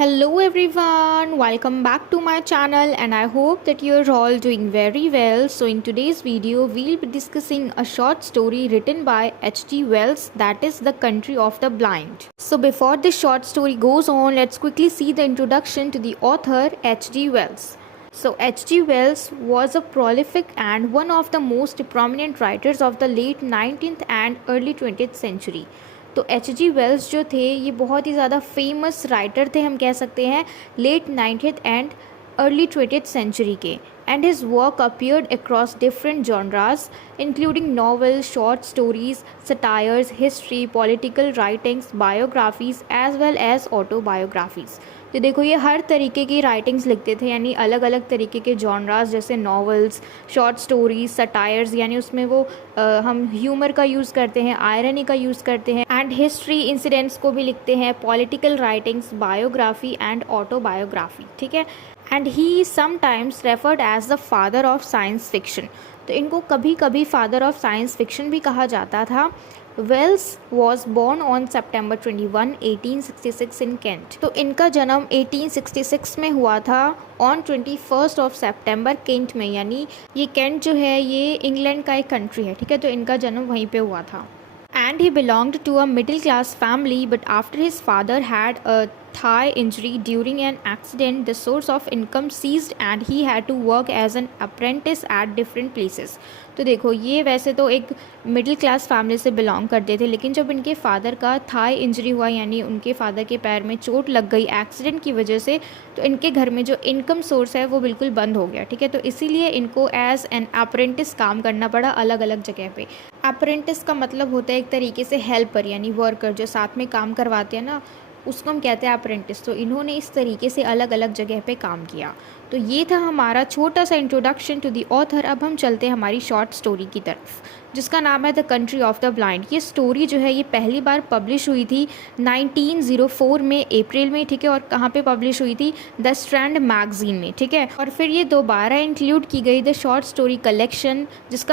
Hello everyone, welcome back to my channel and I hope that you're all doing very well. So in today's video, we'll be discussing a short story written by H.G. Wells, that is The Country of the Blind. So before this short story goes on, let's quickly see the introduction to the author H.G. Wells. So H.G. Wells was a prolific and one of the most prominent writers of the late 19th and early 20th century. तो H.G. Wales जो थे ये बहुत ही ज़्यादा famous writer थे, हम कह सकते हैं late 19th and early 20th century के. And his work appeared across different genres including novel, short stories, satires, history, political writings, biographies as well as autobiographies. तो देखो ये हर तरीके की राइटिंग्स लिखते थे, यानी अलग अलग तरीके के जॉनरास जैसे नॉवेल्स, शॉर्ट स्टोरीज, सटायर्स, यानी उसमें वो हम ह्यूमर का यूज़ करते हैं, आयरनी का यूज़ करते हैं, एंड हिस्ट्री इंसिडेंट्स को भी लिखते हैं, political writings, biography and autobiography. ठीक है. And he sometimes referred as the father of science fiction. तो इनको कभी कभी फादर ऑफ साइंस फिक्शन भी कहा जाता था. Wells was born on September 21, 1866 in Kent. तो इनका जन्म 1866 में हुआ था ऑन 21 ऑफ सेप्टेम्बर केंट में, यानी ये केंट जो है ये इंग्लैंड का एक कंट्री है. ठीक है. तो इनका जन्म वहीं पे हुआ था. And he belonged to a middle class family, but after his father had a thigh injury during an accident, the source of income ceased and he had to work as an apprentice at different places. तो देखो ये वैसे तो एक middle class family से belong करते थे, लेकिन जब इनके फादर का थाई इंजरी हुआ, यानी उनके फादर के पैर में चोट लग गई एक्सीडेंट की वजह से, तो इनके घर में जो इनकम सोर्स है वो बिल्कुल बंद हो गया. ठीक है. तो इसीलिए इनको एज एन अप्रेंटिस काम करना पड़ा अलग अलग जगह पे. अप्रेंटिस का मतलब होता है एक तरीके से हेल्पर, यानी वर्कर जो साथ में काम करवाते हैं ना, उसको हम कहते हैं अप्रेंटिस. तो इन्होंने इस तरीके से अलग अलग जगह पे काम किया. तो ये था हमारा छोटा सा इंट्रोडक्शन टू दी ऑथर. अब हम चलते हैं हमारी शॉर्ट स्टोरी की तरफ, जिसका नाम है the country of the blind. ये स्टोरी जो है ये पहली बार पब्लिश हुई थी 1904 में अप्रैल में. ठीक है. और कहाँ पे पब्लिश हुई थी? द स्ट्रैंड मैगजीन में. ठीक है. और फिर ये दोबारा इंक्लूड की गई द शॉर्ट स्टोरी कलेक्शन, जिस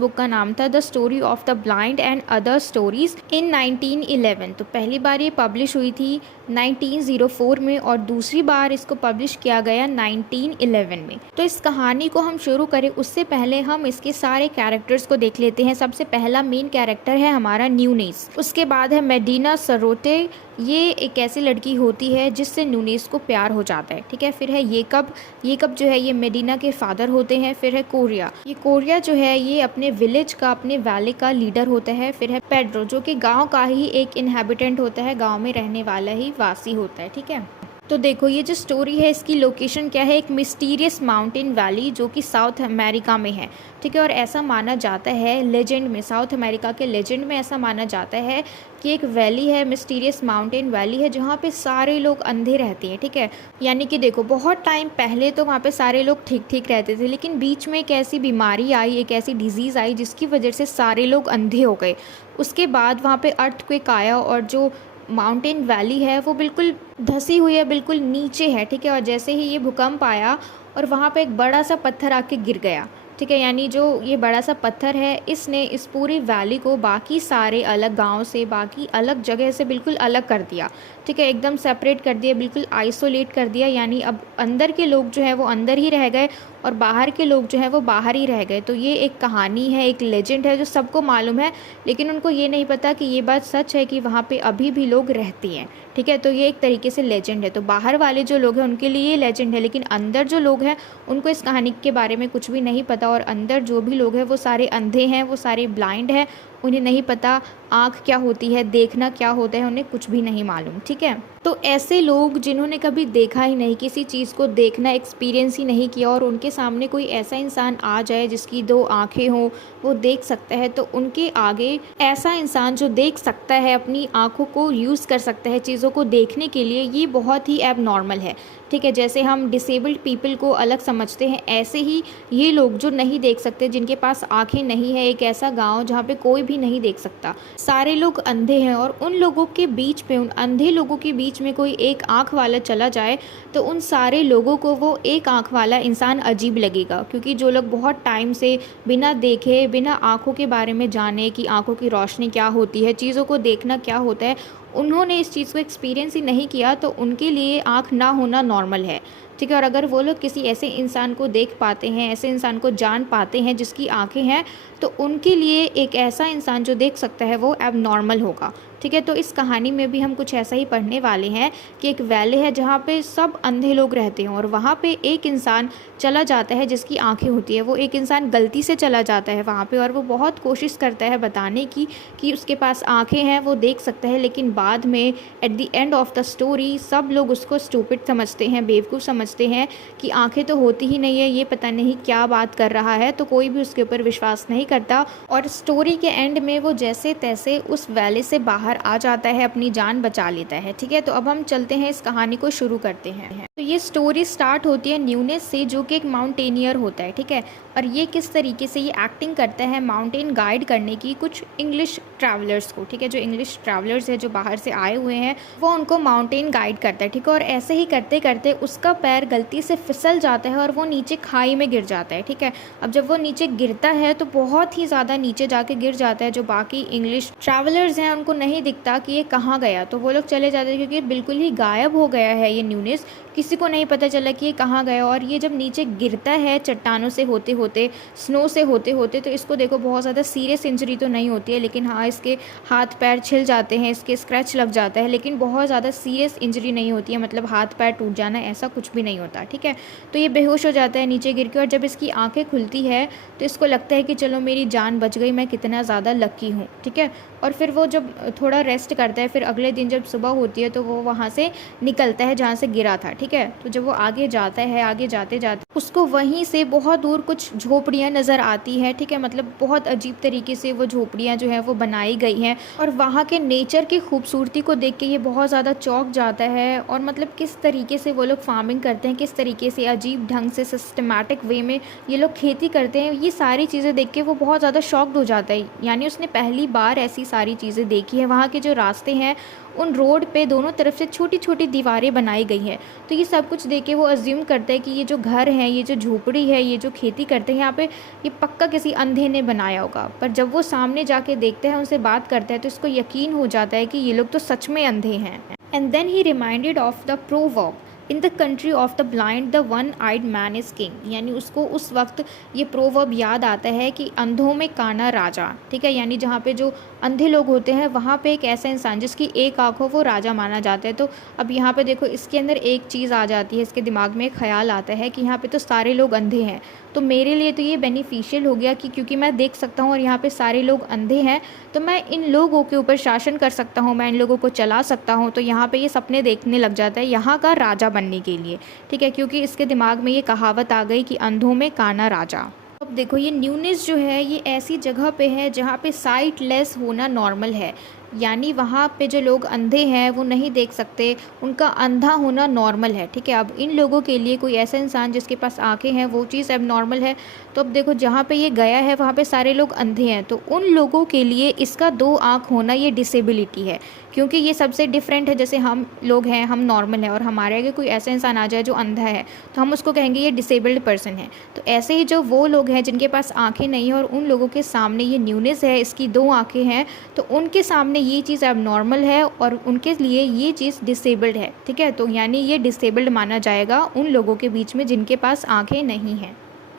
बुक का नाम था the story of the blind and other stories in 1911. तो पहली बार ये पब्लिश हुई थी 1904 में और दूसरी बार इसको पब्लिश किया गया 1911 में. तो इस कहानी को हम शुरू करें उससे पहले हम इसके सारे कैरेक्टर्स को देख लेते हैं. सबसे पहला मेन कैरेक्टर है हमारा न्यूनेस. उसके बाद है मेडिना सरोटे. ये एक ऐसी लड़की होती है जिससे न्यूनेस को प्यार हो जाता है. ठीक है. फिर है ये कब जो है ये मेडिना के फादर होते हैं. फिर है कोरिया. ये कोरिया जो है ये अपने विलेज का, अपने वैली का लीडर होता है. फिर है पेड्रो जो कि गाँव का ही एक इनहेबिटेंट होता है, गाँव में रहने वाला ही वासी होता है. ठीक है. तो देखो ये जो स्टोरी है इसकी लोकेशन क्या है? एक मिस्टीरियस माउंटेन वैली जो कि साउथ अमेरिका में है. ठीक है. और ऐसा माना जाता है लेजेंड में, साउथ अमेरिका के लेजेंड में ऐसा माना जाता है कि एक वैली है, मिस्टीरियस माउंटेन वैली है, जहाँ पे सारे लोग अंधे रहते हैं. ठीक है. यानी कि देखो बहुत टाइम पहले तो वहाँ पे सारे लोग ठीक ठीक रहते थे, लेकिन बीच में एक ऐसी बीमारी आई, एक ऐसी डिजीज़ आई जिसकी वजह से सारे लोग अंधे हो गए. उसके बाद वहाँ पे अर्थक्वेक आया और जो माउंटेन वैली है वो बिल्कुल धसी हुई है, बिल्कुल नीचे है. ठीक है. और जैसे ही ये भूकंप आया और वहाँ पे एक बड़ा सा पत्थर आके गिर गया. ठीक है. यानी जो ये बड़ा सा पत्थर है इसने इस पूरी वैली को बाकी सारे अलग गांव से, बाकी अलग जगह से बिल्कुल अलग कर दिया. ठीक है. एकदम सेपरेट कर दिया, बिल्कुल आइसोलेट कर दिया. यानी अब अंदर के लोग जो है वो अंदर ही रह गए और बाहर के लोग जो है वो बाहर ही रह गए. तो ये एक कहानी है, एक लेजेंड है जो सबको मालूम है, लेकिन उनको ये नहीं पता कि ये बात सच है कि वहाँ पे अभी भी लोग रहते हैं. ठीक है. तो ये एक तरीके से लेजेंड है. तो बाहर वाले जो लोग हैं उनके लिए ये लेजेंड है, लेकिन अंदर जो लोग हैं उनको इस कहानी के बारे में कुछ भी नहीं पता. और अंदर जो भी लोग हैं वो सारे अंधे हैं, वो सारे ब्लाइंड हैं. उन्हें नहीं पता आँख क्या होती है, देखना क्या होता है, उन्हें कुछ भी नहीं मालूम. ठीक है. तो ऐसे लोग जिन्होंने कभी देखा ही नहीं, किसी चीज़ को देखना एक्सपीरियंस ही नहीं किया, और उनके सामने कोई ऐसा इंसान आ जाए जिसकी 2 आँखें हों, वो देख सकता है, तो उनके आगे ऐसा इंसान जो देख सकता है, अपनी आँखों को यूज़ कर सकता है चीज़ों को देखने के लिए, ये बहुत ही एबनॉर्मल है. ठीक है. जैसे हम डिसेबल्ड पीपल को अलग समझते हैं, ऐसे ही ये लोग जो नहीं देख सकते, जिनके पास आँखें नहीं है, एक ऐसा गाँव जहाँ पे कोई भी नहीं देख सकता, सारे लोग अंधे हैं. और उन लोगों के बीच में, उन अंधे लोगों के बीच बीच में कोई एक आँख वाला चला जाए तो उन सारे लोगों को वो एक आँख वाला इंसान अजीब लगेगा, क्योंकि जो लोग बहुत टाइम से बिना देखे, बिना आँखों के बारे में जाने कि आँखों की रोशनी क्या होती है, चीज़ों को देखना क्या होता है, उन्होंने इस चीज़ को एक्सपीरियंस ही नहीं किया, तो उनके लिए आँख ना होना नॉर्मल है। ठीक है, और अगर वो लोग किसी ऐसे इंसान को देख पाते हैं, ऐसे इंसान को जान पाते हैं जिसकी आंखें हैं, तो उनके लिए एक ऐसा इंसान जो देख सकता है वो अब नॉर्मल होगा। ठीक है, तो इस कहानी में भी हम कुछ ऐसा ही पढ़ने वाले हैं कि एक वैली है जहाँ पे सब अंधे लोग रहते हैं, और वहाँ पे एक इंसान चला जाता है जिसकी आंखें होती है। वो एक इंसान गलती से चला जाता है वहाँ पे, और वो बहुत कोशिश करता है बताने की कि उसके पास आंखें हैं, वो देख सकता है, लेकिन बाद में at the end of the story सब लोग उसको स्टूपिड समझते हैं, बेवकूफ़ समझते हैं कि आंखें तो होती ही नहीं है, ये पता नहीं क्या बात कर रहा है, तो कोई भी उसके ऊपर विश्वास नहीं करता। और स्टोरी के एंड में वो जैसे तैसे उस वैली से बाहर आ जाता है, अपनी जान बचा लेता है। ठीक है, तो अब हम चलते हैं, इस कहानी को शुरू करते हैं। तो ये स्टोरी स्टार्ट होती है न्यूनेस से, जो कि एक माउंटेनियर होता है। ठीक है, और ये किस तरीके से ये एक्टिंग करता है माउंटेन गाइड करने की कुछ इंग्लिश ट्रैवलर्स को। ठीक है, जो इंग्लिश ट्रैवलर्स है जो बाहर से आए हुए हैं, वो उनको माउंटेन गाइड करता है। ठीक है, और ऐसे ही करते करते उसका पैर गलती से फिसल जाता है और वो नीचे खाई में गिर जाता है। ठीक है, अब जब वो नीचे गिरता है तो बहुत ही ज़्यादा नीचे जाके गिर जाता है। जो बाकी इंग्लिश ट्रैवलर्स हैं उनको नहीं दिखता कि ये कहाँ गया, तो वो लोग चले जाते हैं, क्योंकि बिल्कुल ही गायब हो गया है ये न्यूनेस, किसी को नहीं पता चला कि ये कहाँ गया। और ये जब नीचे गिरता है चट्टानों से होते होते, स्नो से होते होते, तो इसको देखो बहुत ज़्यादा सीरियस इंजरी तो नहीं होती है, लेकिन हाँ इसके हाथ पैर छिल जाते हैं, इसके स्क्रैच लग जाता है, लेकिन बहुत ज़्यादा सीरियस इंजरी नहीं होती है, मतलब हाथ पैर टूट जाना ऐसा कुछ भी नहीं होता। ठीक है, तो ये बेहोश हो जाता है नीचे गिर के, और जब इसकी आंखें खुलती है तो इसको लगता है कि चलो मेरी जान बच गई, मैं कितना ज़्यादा लकी हूँ। ठीक है, और फिर वो जब थोड़ा रेस्ट करता है, फिर अगले दिन जब सुबह होती है तो वो वहाँ से निकलता है जहाँ से गिरा था। ठीक है, तो जब वो आगे जाता है, आगे जाते जाते उसको वहीं से बहुत दूर कुछ झोपड़ियाँ नज़र आती है। ठीक है, मतलब बहुत अजीब तरीके से वो झोपड़ियाँ जो है वो बनाई गई हैं, और वहाँ के नेचर की खूबसूरती को देख के ये बहुत ज़्यादा चौंक जाता है। और मतलब किस तरीके से वो लोग फार्मिंग करते हैं, किस तरीके से अजीब ढंग से सिस्टमैटिक वे में ये लोग खेती करते हैं, ये सारी चीज़ें देख के वो बहुत ज़्यादा शॉक्ड हो जाता है। यानी उसने पहली बार ऐसी सारी चीज़ें देखी है। वहाँ के जो रास्ते हैं, उन रोड पे दोनों तरफ से छोटी छोटी दीवारें बनाई गई हैं, तो ये सब कुछ देख के वो अज्यूम करता है कि ये जो घर हैं, ये जो झोपड़ी है, ये जो खेती करते हैं यहाँ पे, ये पक्का किसी अंधे ने बनाया होगा। पर जब वो सामने जाके देखते हैं, उनसे बात करता है, तो इसको यकीन हो जाता है कि ये लोग तो सच में अंधे हैं। And then he reminded of the proverb, in the country of the blind the one eyed man is king. यानी उसको उस वक्त ये प्रोवर्ब याद आता है कि अंधों में काना राजा। ठीक है, यानी जहाँ पे जो अंधे लोग होते हैं वहाँ पे एक ऐसा इंसान जिसकी एक आँख हो वो राजा माना जाता है। तो अब यहाँ पे देखो, इसके अंदर एक चीज़ आ जाती है, इसके दिमाग में एक ख्याल आता है कि यहाँ पे तो सारे लोग अंधे हैं, तो मेरे लिए तो ये बेनिफिशियल हो गया कि क्योंकि मैं देख सकता हूँ और यहाँ पे सारे लोग अंधे हैं, तो मैं इन लोगों के ऊपर शासन कर सकता हूँ, मैं इन लोगों को चला सकता हूँ। तो यहाँ पे ये सपने देखने लग जाता है यहाँ का राजा बनने के लिए। ठीक है, क्योंकि इसके दिमाग में ये कहावत आ गई कि अंधों में काना राजा। अब देखो, ये न्यूनेस जो है ये ऐसी जगह पे है जहाँ पे साइट लेस होना नॉर्मल है, यानी वहाँ पे जो लोग अंधे हैं वो नहीं देख सकते, उनका अंधा होना नॉर्मल है। ठीक है, अब इन लोगों के लिए कोई ऐसा इंसान जिसके पास आंखें हैं वो चीज़ अब नॉर्मल है। तो अब देखो, जहाँ पे ये गया है वहाँ पे सारे लोग अंधे हैं, तो उन लोगों के लिए इसका 2 आँख होना ये डिसेबिलिटी है, क्योंकि ये सबसे डिफरेंट है। जैसे हम लोग हैं, हम नॉर्मल हैं, और हमारे आगे कोई ऐसा इंसान आ जाए जो अंधा है तो हम उसको कहेंगे ये डिसेबल्ड पर्सन है। तो ऐसे ही जो वो लोग हैं जिनके पास आंखें नहीं हैं और उन लोगों के सामने ये न्यूनेस है, इसकी 2 आंखें हैं, तो उनके सामने ये चीज़ अब नॉर्मल है और उनके लिए ये चीज़ डिसेबल्ड है। ठीक है, तो यानी ये डिसेबल्ड माना जाएगा उन लोगों के बीच में जिनके पास आंखें नहीं हैं।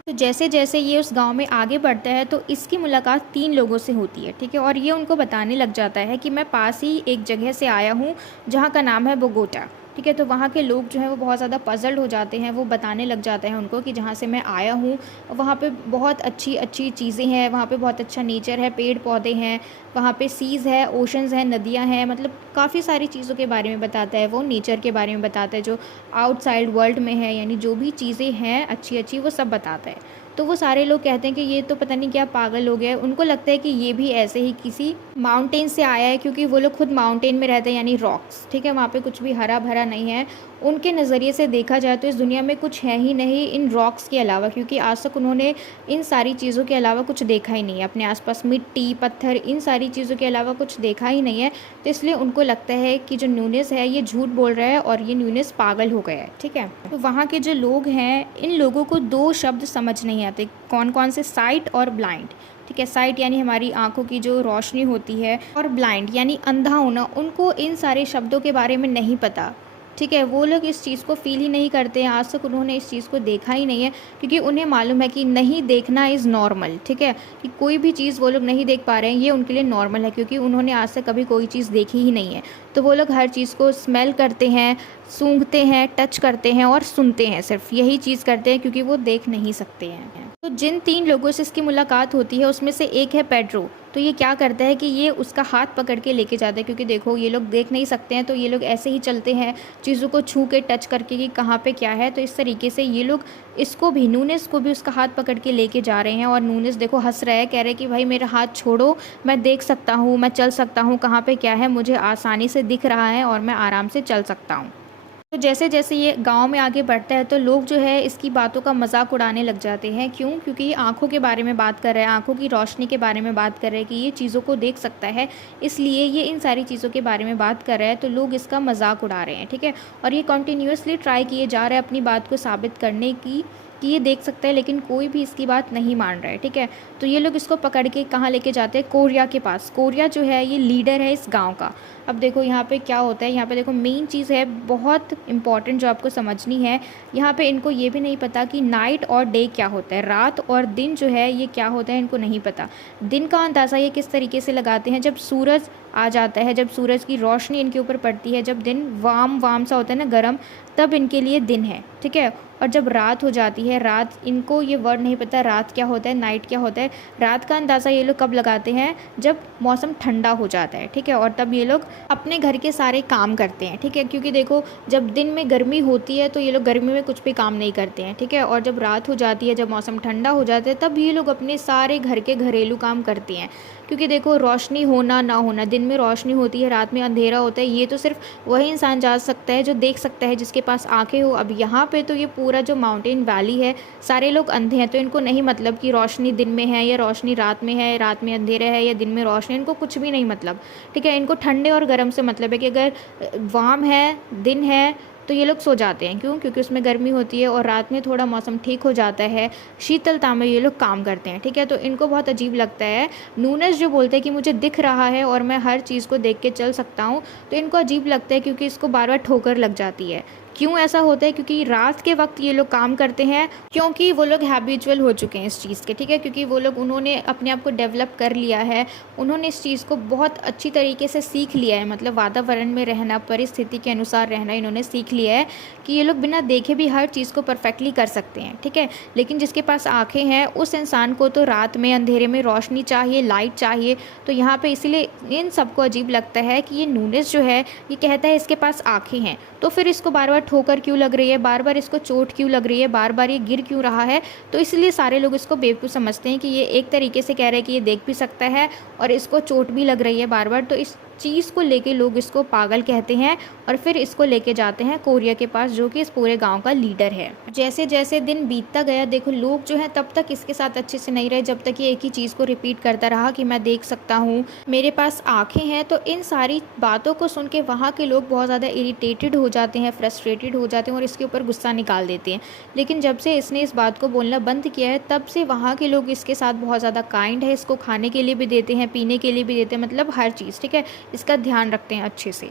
तो जैसे जैसे ये उस गांव में आगे बढ़ता है तो इसकी मुलाकात 3 लोगों से होती है। ठीक है, और ये उनको बताने लग जाता है कि मैं पास ही एक जगह से आया हूँ जहाँ का नाम है बोगोटा। ठीक है, तो वहाँ के लोग जो हैं वो बहुत ज़्यादा पजल्ड हो जाते हैं। वो बताने लग जाते हैं उनको कि जहाँ से मैं आया हूँ वहाँ पे बहुत अच्छी अच्छी चीज़ें हैं, वहाँ पे बहुत अच्छा नेचर है, पेड़ पौधे हैं, वहाँ पे सीज़ है, ओशंस हैं, नदियाँ हैं, मतलब काफ़ी सारी चीज़ों के बारे में बताता है। वो नेचर के बारे में बताता है जो आउटसाइड वर्ल्ड में है, यानी जो भी चीज़ें हैं अच्छी अच्छी वो सब बताता है। तो वो सारे लोग कहते हैं कि ये तो पता नहीं क्या पागल हो गया है। उनको लगता है कि ये भी ऐसे ही किसी माउंटेन से आया है, क्योंकि वो लोग खुद माउंटेन में रहते हैं, यानी रॉक्स, ठीक है, वहाँ पे कुछ भी हरा भरा नहीं है। उनके नज़रिए से देखा जाए तो इस दुनिया में कुछ है ही नहीं इन रॉक्स के अलावा, क्योंकि आज तक उन्होंने इन सारी चीज़ों के अलावा कुछ देखा ही नहीं है। अपने आसपास मिट्टी, पत्थर, इन सारी चीज़ों के अलावा कुछ देखा ही नहीं है। तो इसलिए उनको लगता है कि जो न्यूनेस है ये झूठ बोल रहा है और ये न्यूनेस पागल हो गया है, ठीक है। तो वहाँ के जो लोग हैं, इन लोगों को दो शब्द समझ नहीं आते, कौन कौन से, साइट और ब्लाइंड, ठीक है। साइट यानी हमारी आंखों की जो रोशनी होती है, और ब्लाइंड यानी अंधा होना। उनको इन सारे शब्दों के बारे में नहीं पता, ठीक है। वो लोग इस चीज़ को फील ही नहीं करते हैं, आज तक उन्होंने इस चीज़ को देखा ही नहीं है, क्योंकि उन्हें मालूम है कि नहीं देखना इज़ नॉर्मल, ठीक है। कि कोई भी चीज़ वो लोग नहीं देख पा रहे हैं ये उनके लिए नॉर्मल है, क्योंकि उन्होंने आज तक कभी कोई चीज़ देखी ही नहीं है। तो वो लोग हर चीज़ को स्मेल करते हैं, सूंघते हैं, टच करते हैं और सुनते हैं, सिर्फ यही चीज़ करते हैं, क्योंकि वो देख नहीं सकते हैं। तो जिन 3 लोगों से इसकी मुलाकात होती है उसमें से एक है पेड्रो। तो ये क्या करता है कि ये उसका हाथ पकड़ के लेके जाता है, क्योंकि देखो ये लोग देख नहीं सकते हैं, तो ये लोग ऐसे ही चलते हैं चीज़ों को छू के, टच करके कि कहाँ पे क्या है। तो इस तरीके से ये लोग इसको भी, नूनेस को भी उसका हाथ पकड़ के लेके जा रहे हैं। और नूनेस देखो हंस रहा है, कह रहे कि भाई मेरा हाथ छोड़ो, मैं देख सकता हूँ, मैं चल सकता हूँ, कहाँ पे क्या है मुझे आसानी से दिख रहा है और मैं आराम से चल सकता हूँ। तो जैसे जैसे ये गांव में आगे बढ़ता है तो लोग जो है इसकी बातों का मजाक उड़ाने लग जाते हैं। क्यों? क्योंकि ये आंखों के बारे में बात कर रहा है, आंखों की रोशनी के बारे में बात कर रहा है कि ये चीज़ों को देख सकता है, इसलिए ये इन सारी चीज़ों के बारे में बात कर रहा है। तो लोग इसका मजाक उड़ा रहे हैं, ठीक है। और ये कंटिन्यूसली ट्राई किए जा रहा है अपनी बात को साबित करने की कि ये देख सकता है, लेकिन कोई भी इसकी बात नहीं मान रहा है, ठीक है। तो ये लोग इसको पकड़ के कहाँ लेके जाते हैं? कोरिया के पास। कोरिया जो है ये लीडर है इस गांव का। अब देखो यहाँ पे क्या होता है, यहाँ पे देखो मेन चीज़ है बहुत इंपॉर्टेंट जो आपको समझनी है। यहाँ पे इनको ये भी नहीं पता कि नाइट और डे क्या होता है, रात और दिन जो है ये क्या होता है, इनको नहीं पता। दिन का अंदाज़ा ये किस तरीके से लगाते हैं? जब सूरज आ जाता है, जब सूरज की रोशनी इनके ऊपर पड़ती है, जब दिन वाम वाम सा होता है ना, गर्म, तब इनके लिए दिन है, ठीक है। और जब रात हो जाती है, रात, इनको ये वर्ड नहीं पता रात क्या होता है, नाइट क्या होता है। रात का अंदाज़ा ये लोग कब लगाते हैं? जब मौसम ठंडा हो जाता है, ठीक है। और तब ये लोग अपने घर के सारे काम करते हैं, ठीक है। क्योंकि देखो जब दिन में गर्मी होती है तो ये लोग गर्मी में कुछ भी काम नहीं करते हैं, ठीक है। और जब रात हो जाती है, जब मौसम ठंडा हो जाता है, तब ये लोग अपने सारे घर के घरेलू काम करते हैं। क्योंकि देखो रोशनी होना ना होना, दिन में रोशनी होती है, रात में अंधेरा होता है, ये तो सिर्फ वही इंसान जान सकता है जो देख सकता है, जिसके पास आंखें हो। अब यहाँ पे तो ये पूरा जो माउंटेन वैली है सारे लोग अंधे हैं, तो इनको नहीं मतलब कि रोशनी दिन में है या रोशनी रात में है, रात में अंधेरा है या दिन में रोशनी, इनको कुछ भी नहीं मतलब, ठीक है। इनको ठंडे और गर्म से मतलब है कि अगर वाम है, दिन है, तो ये लोग सो जाते हैं। क्यों? क्योंकि उसमें गर्मी होती है, और रात में थोड़ा मौसम ठीक हो जाता है, शीतलता में ये लोग काम करते हैं, ठीक है। तो इनको बहुत अजीब लगता है। नूनेस जो बोलते हैं कि मुझे दिख रहा है और मैं हर चीज़ को देख के चल सकता हूँ, तो इनको अजीब लगता है, क्योंकि इसको बार बार ठोकर लग जाती है। क्यों ऐसा होता है? क्योंकि रात के वक्त ये लोग काम करते हैं, क्योंकि वो लोग हैबिचुअल हो चुके हैं इस चीज़ के, ठीक है। क्योंकि वो लोग, उन्होंने अपने आप को डेवलप कर लिया है, उन्होंने इस चीज़ को बहुत अच्छी तरीके से सीख लिया है। मतलब वातावरण में रहना, परिस्थिति के अनुसार रहना इन्होंने सीख लिया है कि ये लोग बिना देखे भी हर चीज़ को परफेक्टली कर सकते हैं, ठीक है। लेकिन जिसके पास आँखें हैं उस इंसान को तो रात में अंधेरे में रोशनी चाहिए, लाइट चाहिए। तो यहाँ पर इसीलिए इन सबको अजीब लगता है कि ये नूनेस जो है ये कहता है इसके पास आँखें हैं, तो फिर इसको बार बार ठोकर क्यों लग रही है, बार बार इसको चोट क्यों लग रही है, बार बार ये गिर क्यों रहा है। तो इसलिए सारे लोग इसको बेवकूफ़ समझते हैं कि ये एक तरीके से कह रहे हैं कि ये देख भी सकता है और इसको चोट भी लग रही है बार बार। तो इस चीज़ को लेके लोग इसको पागल कहते हैं और फिर इसको लेके जाते हैं कोरिया के पास, जो कि इस पूरे गांव का लीडर है। जैसे जैसे दिन बीतता गया, देखो लोग जो है तब तक इसके साथ अच्छे से नहीं रहे, जब तक ये एक ही चीज़ को रिपीट करता रहा कि मैं देख सकता हूँ, मेरे पास आँखें हैं। तो इन सारी बातों को सुन के वहाँ के लोग बहुत ज़्यादा इरिटेटेड हो जाते हैं, फ्रस्ट्रेटेड हो जाते हैं और इसके ऊपर गुस्सा निकाल देते हैं। लेकिन जब से इसने इस बात को बोलना बंद किया है, तब से वहाँ के लोग इसके साथ बहुत ज़्यादा काइंड है, इसको खाने के लिए भी देते हैं, पीने के लिए भी देते हैं, मतलब हर चीज़, ठीक है, इसका ध्यान रखते हैं अच्छे से।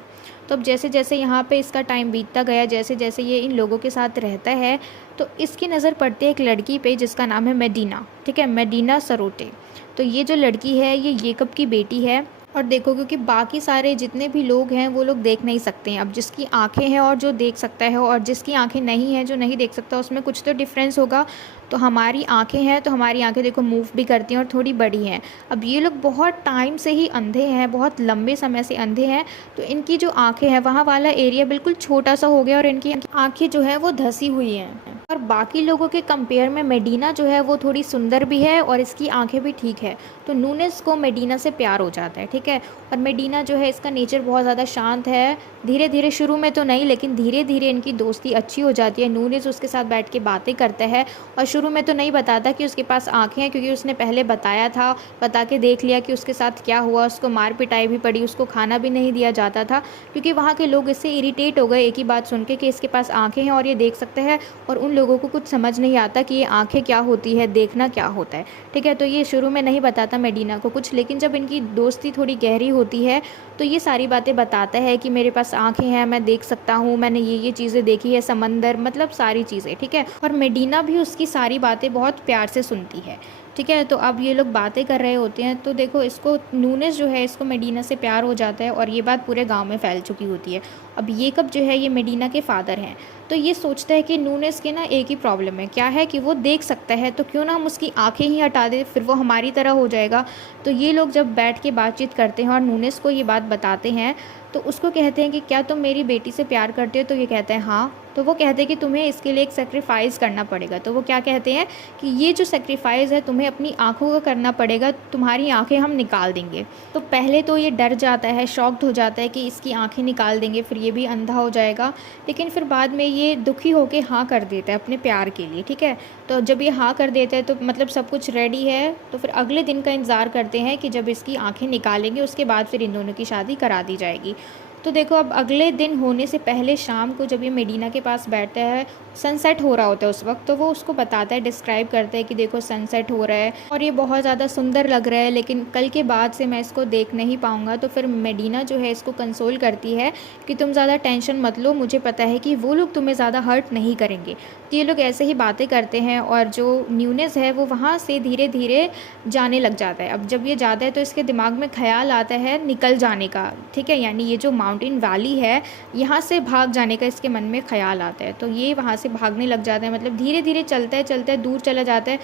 तो अब जैसे जैसे यहाँ पे इसका टाइम बीतता गया, जैसे जैसे ये इन लोगों के साथ रहता है, तो इसकी नज़र पड़ती है एक लड़की पे जिसका नाम है मेडिना, ठीक है, मेडिना सरोटे। तो ये जो लड़की है ये येकब की बेटी है। और देखो क्योंकि बाकी सारे जितने भी लोग हैं वो लोग देख नहीं सकते हैं, अब जिसकी आंखें हैं और जो देख सकता है, और जिसकी आंखें नहीं हैं जो नहीं देख सकता, उसमें कुछ तो डिफरेंस होगा। तो हमारी आंखें हैं, तो हमारी आंखें देखो मूव भी करती हैं और थोड़ी बड़ी हैं। अब ये लोग बहुत टाइम से ही अंधे हैं, बहुत लंबे समय से अंधे हैं, तो इनकी जो आंखें हैं वहाँ वाला एरिया बिल्कुल छोटा सा हो गया और इनकी आंखें जो है वो धसी हुई हैं। और बाकी लोगों के कंपेयर में मेडिना जो है वो थोड़ी सुंदर भी है और इसकी आंखें भी ठीक है, तो नूनेस को मेडिना से प्यार हो जाता है, ठीक है। और मेडिना जो है इसका नेचर बहुत ज़्यादा शांत है। धीरे धीरे, शुरू में तो नहीं लेकिन धीरे धीरे इनकी दोस्ती अच्छी हो जाती है। नूनेस उसके साथ बैठ के बातें करता है और शुरू में तो नहीं बताता कि उसके पास आँखें हैं, क्योंकि उसने पहले बताया था, बता के देख लिया कि उसके साथ क्या हुआ। उसको मार पिटाई भी पड़ी, उसको खाना भी नहीं दिया जाता था, क्योंकि वहाँ के लोग इससे इरिटेट हो गए एक ही बात सुन के कि इसके पास आँखें हैं और ये देख सकते हैं, और उन लोगों को कुछ समझ नहीं आता कि ये आंखें क्या होती है, देखना क्या होता है, ठीक है। तो ये शुरू में नहीं बताता मेडिना को कुछ, लेकिन जब इनकी दोस्ती थोड़ी गहरी होती है तो ये सारी बातें बताता है कि मेरे पास आंखें हैं, मैं देख सकता हूँ, मैंने ये चीज़ें देखी है, समंदर, मतलब सारी चीज़ें, ठीक है। और मेडिना भी उसकी सारी बातें बहुत प्यार से सुनती है, ठीक है। तो अब ये लोग बातें कर रहे होते हैं, तो देखो इसको नूनेस जो है इसको मेडिना से प्यार हो जाता है और ये बात पूरे गांव में फैल चुकी होती है। अब ये कब जो है ये मेडिना के फादर हैं, तो ये सोचता है कि नूनेस के ना एक ही प्रॉब्लम है, क्या है कि वो देख सकता है, तो क्यों ना हम उसकी आंखें ही हटा दें, फिर वो हमारी तरह हो जाएगा। तो ये लोग जब बैठ के बातचीत करते हैं और नूनेस को ये बात बताते हैं, तो उसको कहते हैं कि क्या तुम मेरी बेटी से प्यार करते हो, तो ये कहता है हाँ। तो वो कहते हैं कि तुम्हें इसके लिए एक सेक्रीफाइस करना पड़ेगा। तो वो क्या कहते हैं कि ये जो सेक्रीफाइस है तुम्हें अपनी आंखों का करना पड़ेगा, तुम्हारी आंखें हम निकाल देंगे। तो पहले तो ये डर जाता है, शॉक्ड हो जाता है कि इसकी आंखें निकाल देंगे, फिर ये भी अंधा हो जाएगा, लेकिन फिर बाद में ये दुखी होकर हाँ कर देता है अपने प्यार के लिए, ठीक है। तो जब ये हाँ कर देता है तो मतलब सब कुछ रेडी है, तो फिर अगले दिन का इंतज़ार करते हैं कि जब इसकी आंखें निकालेंगे उसके बाद फिर इन दोनों की शादी करा दी जाएगी। तो देखो अब अगले दिन होने से पहले शाम को जब ये मेडिना के पास बैठता है, सनसेट हो रहा होता है उस वक्त, तो वो उसको बताता है, डिस्क्राइब करता है कि देखो सनसेट हो रहा है और ये बहुत ज़्यादा सुंदर लग रहा है, लेकिन कल के बाद से मैं इसको देख नहीं पाऊँगा। तो फिर मेडिना जो है इसको कंसोल करती है कि तुम ज़्यादा टेंशन मत लो, मुझे पता है कि वो लोग तुम्हें ज़्यादा हर्ट नहीं करेंगे। तो ये लोग ऐसे ही बातें करते हैं और जो न्यूनेस है वो वहाँ से धीरे धीरे जाने लग जाता है। अब जब ये जाता है तो इसके दिमाग में ख्याल आता है निकल जाने का, ठीक है, यानी ये जो माउंटेन वैली है यहाँ से भाग जाने का इसके मन में ख्याल आता है। तो ये वहाँ से भागने लग जाता है, मतलब धीरे धीरे चलता है दूर चला जाता है,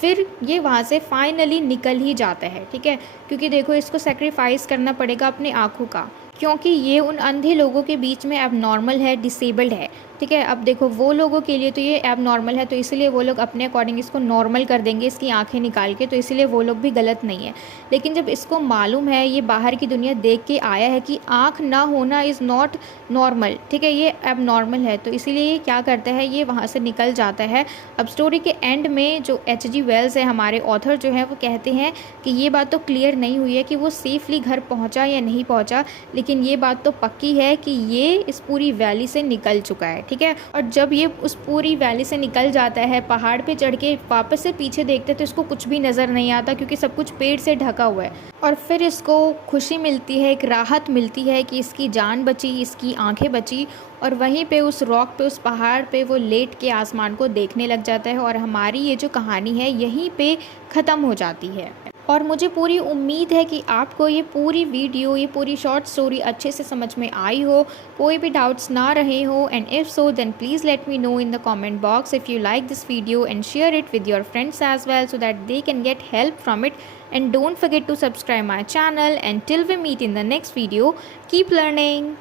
फिर ये वहाँ से फाइनली निकल ही जाता है, ठीक है। क्योंकि देखो इसको सेक्रीफाइस करना पड़ेगा अपनी आँखों का, क्योंकि ये उन अंधे लोगों के बीच में अब नॉर्मल है, डिसेबल्ड है, ठीक है। अब देखो वो लोगों के लिए तो ये अब नॉर्मल है, तो इसलिए वो लोग अपने अकॉर्डिंग इसको नॉर्मल कर देंगे इसकी आंखें निकाल के, तो इसलिए वो लोग भी गलत नहीं है। लेकिन जब इसको मालूम है, ये बाहर की दुनिया देख के आया है कि आँख ना होना इज़ नॉट नॉर्मल, ठीक है, ये अब नॉर्मल है, तो इसीलिए ये क्या करता है, ये वहाँ से निकल जाता है। अब स्टोरी के एंड में जो H.G. वेल्स है हमारे ऑथर जो है वो कहते हैं कि ये बात तो क्लियर नहीं हुई है कि वो सेफली घर पहुँचा या नहीं पहुँचा, लेकिन ये बात तो पक्की है कि ये इस पूरी वैली से निकल चुका है, ठीक है। और जब ये उस पूरी वैली से निकल जाता है, पहाड़ पे चढ़ के वापस से पीछे देखते तो इसको कुछ भी नज़र नहीं आता, क्योंकि सब कुछ पेड़ से ढका हुआ है। और फिर इसको खुशी मिलती है, एक राहत मिलती है कि इसकी जान बची, इसकी आंखें बची, और वहीं पे उस रॉक पे, उस पहाड़ पे वो लेट के आसमान को देखने लग जाता है। और हमारी ये जो कहानी है यहीं पे ख़त्म हो जाती है। और मुझे पूरी उम्मीद है कि आपको ये पूरी वीडियो, ये पूरी शॉर्ट स्टोरी अच्छे से समझ में आई हो, कोई भी डाउट्स ना रहे हो। And if so then please let me know in the comment box if you like this video, and share it with your friends as well so that they can get help from it. And don't forget to subscribe my channel, and till we meet in the next video, keep learning.